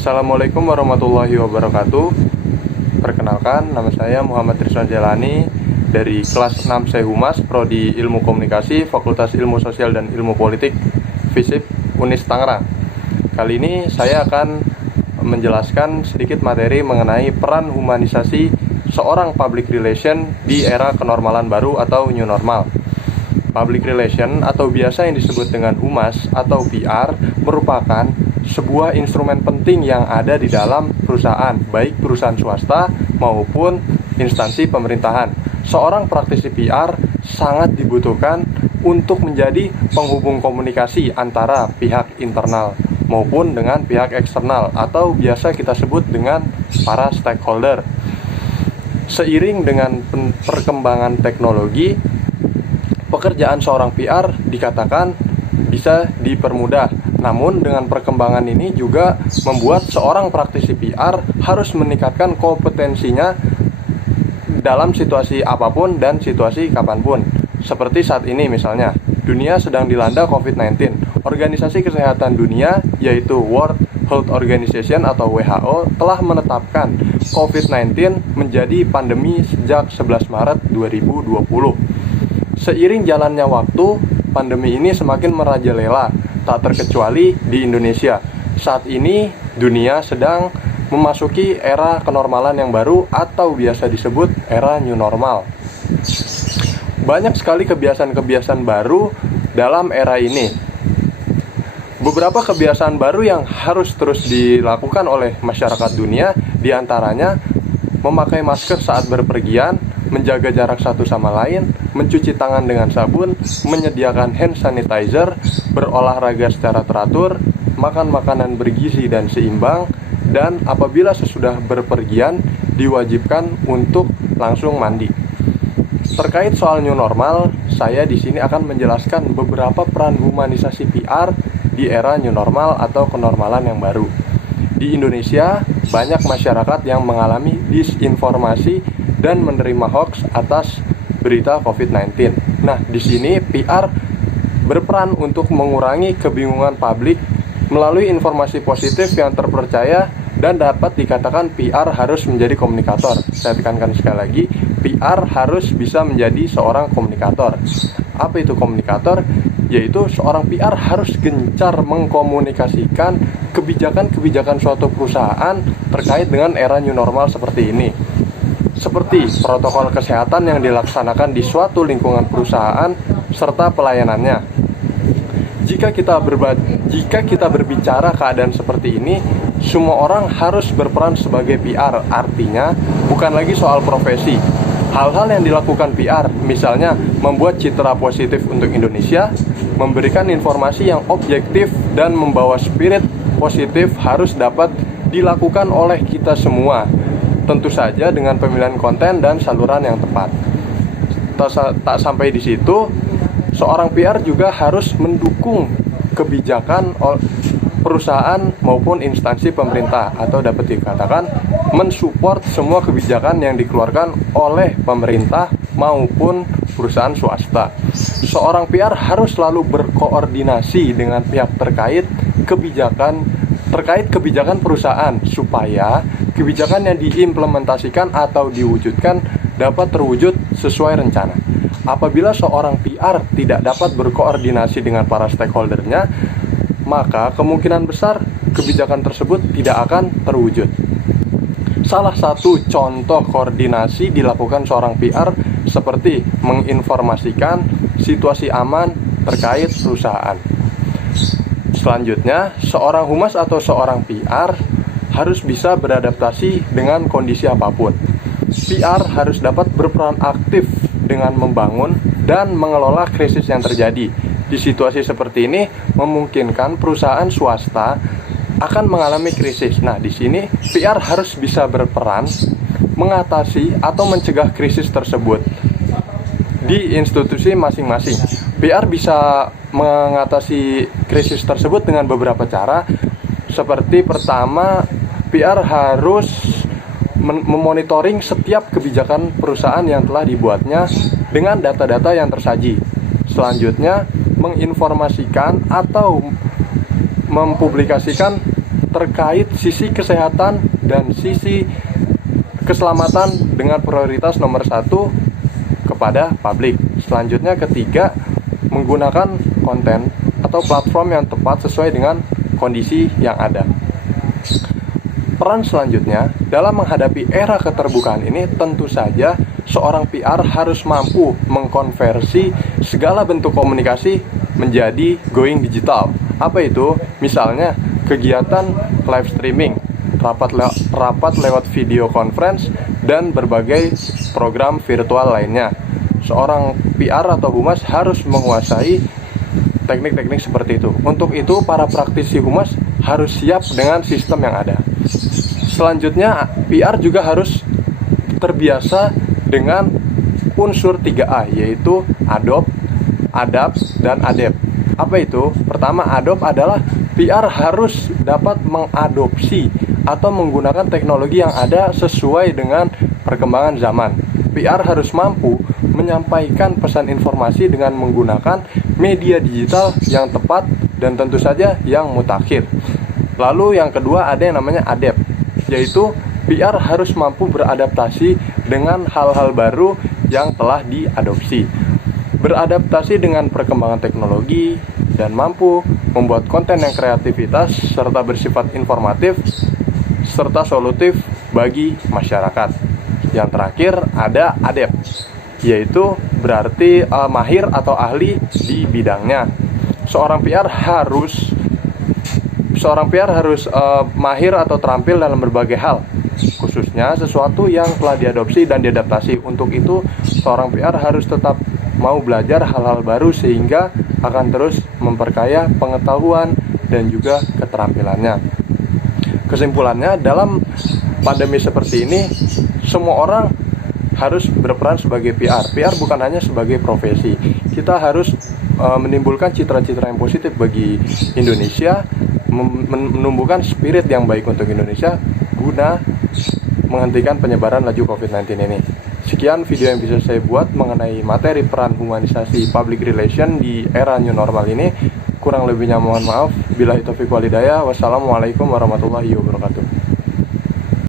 Assalamualaikum warahmatullahi wabarakatuh. Perkenalkan, nama saya Muhammad Rizwan Jalani dari kelas 6 Sehumas, Prodi Ilmu Komunikasi, Fakultas Ilmu Sosial dan Ilmu Politik, FISIP, Unis Tangerang. Kali ini saya akan menjelaskan sedikit materi mengenai peran humanisasi seorang public relation di era kenormalan baru atau new normal. Public relation atau biasa yang disebut dengan humas atau PR merupakan sebuah instrumen penting yang ada di dalam perusahaan, baik perusahaan swasta maupun instansi pemerintahan. Seorang praktisi PR sangat dibutuhkan untuk menjadi penghubung komunikasi antara pihak internal maupun dengan pihak eksternal atau biasa kita sebut dengan para stakeholder. Seiring dengan perkembangan teknologi, pekerjaan seorang PR dikatakan bisa dipermudah. Namun dengan perkembangan ini juga membuat seorang praktisi PR harus meningkatkan kompetensinya dalam situasi apapun dan situasi kapanpun. Seperti saat ini misalnya, dunia sedang dilanda COVID-19. Organisasi Kesehatan Dunia yaitu World Health Organization atau WHO telah menetapkan COVID-19 menjadi pandemi sejak 11 Maret 2020. Seiring jalannya waktu, pandemi ini semakin merajalela, tak terkecuali di Indonesia. Saat ini, dunia sedang memasuki era kenormalan yang baru atau biasa disebut era new normal. Banyak sekali kebiasaan-kebiasaan baru dalam era ini. Beberapa kebiasaan baru yang harus terus dilakukan oleh masyarakat dunia, diantaranya memakai masker saat berpergian, menjaga jarak satu sama lain, mencuci tangan dengan sabun, menyediakan hand sanitizer, berolahraga secara teratur, makan makanan bergizi dan seimbang, dan apabila sesudah berpergian diwajibkan untuk langsung mandi. Terkait soal new normal, saya di sini akan menjelaskan beberapa peran humanisasi PR di era new normal atau kenormalan yang baru. Di Indonesia, banyak masyarakat yang mengalami disinformasi dan menerima hoax atas berita COVID-19. Nah, di sini PR berperan untuk mengurangi kebingungan publik melalui informasi positif yang terpercaya dan dapat dikatakan PR harus menjadi komunikator. Saya tekankan sekali lagi, PR harus bisa menjadi seorang komunikator. Apa itu komunikator? Yaitu seorang PR harus gencar mengkomunikasikan kebijakan-kebijakan suatu perusahaan terkait dengan era new normal seperti ini. Seperti protokol kesehatan yang dilaksanakan di suatu lingkungan perusahaan serta pelayanannya. Jika kita berbicara keadaan seperti ini, semua orang harus berperan sebagai PR. Artinya bukan lagi soal profesi. Hal-hal yang dilakukan PR, misalnya membuat citra positif untuk Indonesia, memberikan informasi yang objektif dan membawa spirit positif harus dapat dilakukan oleh kita semua. Tentu saja dengan pemilihan konten dan saluran yang tepat. Tak sampai di situ, seorang PR juga harus mendukung kebijakan perusahaan maupun instansi pemerintah, atau dapat dikatakan mensupport semua kebijakan yang dikeluarkan oleh pemerintah maupun perusahaan swasta. Seorang PR harus selalu berkoordinasi dengan pihak terkait kebijakan perusahaan supaya kebijakan yang diimplementasikan atau diwujudkan dapat terwujud sesuai rencana. Apabila seorang PR tidak dapat berkoordinasi dengan para stakeholdernya, maka kemungkinan besar kebijakan tersebut tidak akan terwujud. Salah satu contoh koordinasi dilakukan seorang PR seperti menginformasikan situasi aman terkait perusahaan. Selanjutnya, seorang humas atau seorang PR harus bisa beradaptasi dengan kondisi apapun. PR harus dapat berperan aktif dengan membangun dan mengelola krisis yang terjadi. Di situasi seperti ini memungkinkan perusahaan swasta akan mengalami krisis. Nah, di sini PR harus bisa berperan mengatasi atau mencegah krisis tersebut di institusi masing-masing. PR bisa mengatasi krisis tersebut dengan beberapa cara. Seperti pertama, PR harus memonitoring setiap kebijakan perusahaan yang telah dibuatnya dengan data-data yang tersaji. Selanjutnya, menginformasikan atau mempublikasikan terkait sisi kesehatan dan sisi keselamatan dengan prioritas nomor 1 kepada publik. Selanjutnya ketiga, menggunakan konten atau platform yang tepat sesuai dengan kondisi yang ada. Peran selanjutnya dalam menghadapi era keterbukaan ini tentu saja seorang PR harus mampu mengkonversi segala bentuk komunikasi menjadi going digital. Apa itu? Misalnya kegiatan live streaming, rapat lewat video conference, dan berbagai program virtual lainnya. Seorang PR atau humas harus menguasai teknik-teknik seperti itu. Untuk itu, para praktisi humas harus siap dengan sistem yang ada. Selanjutnya, PR juga harus terbiasa dengan unsur 3A, yaitu ADOP, ADAP, dan ADEP. Apa itu? Pertama, ADOP adalah PR harus dapat mengadopsi atau menggunakan teknologi yang ada sesuai dengan perkembangan zaman. PR harus mampu menyampaikan pesan informasi dengan menggunakan media digital yang tepat dan tentu saja yang mutakhir. Lalu yang kedua ada yang namanya ADEP, yaitu PR harus mampu beradaptasi dengan hal-hal baru yang telah diadopsi, beradaptasi dengan perkembangan teknologi, dan mampu membuat konten yang kreativitas serta bersifat informatif serta solutif bagi masyarakat. Yang terakhir ada ADEP, yaitu berarti mahir atau ahli di bidangnya. Seorang PR harus mahir atau terampil dalam berbagai hal, khususnya sesuatu yang telah diadopsi dan diadaptasi. Untuk itu, seorang PR harus tetap mau belajar hal-hal baru sehingga akan terus memperkaya pengetahuan dan juga keterampilannya. Kesimpulannya, dalam pandemi seperti ini, semua orang harus berperan sebagai PR. PR bukan hanya sebagai profesi. Kita harus menimbulkan citra-citra yang positif bagi Indonesia, menumbuhkan spirit yang baik untuk Indonesia guna menghentikan penyebaran laju COVID-19 ini. Sekian video yang bisa saya buat mengenai materi peran humanisasi public relation di era new normal ini. Kurang lebihnya mohon maaf. Billahi taufiq wal hidayah. Wassalamualaikum warahmatullahi wabarakatuh.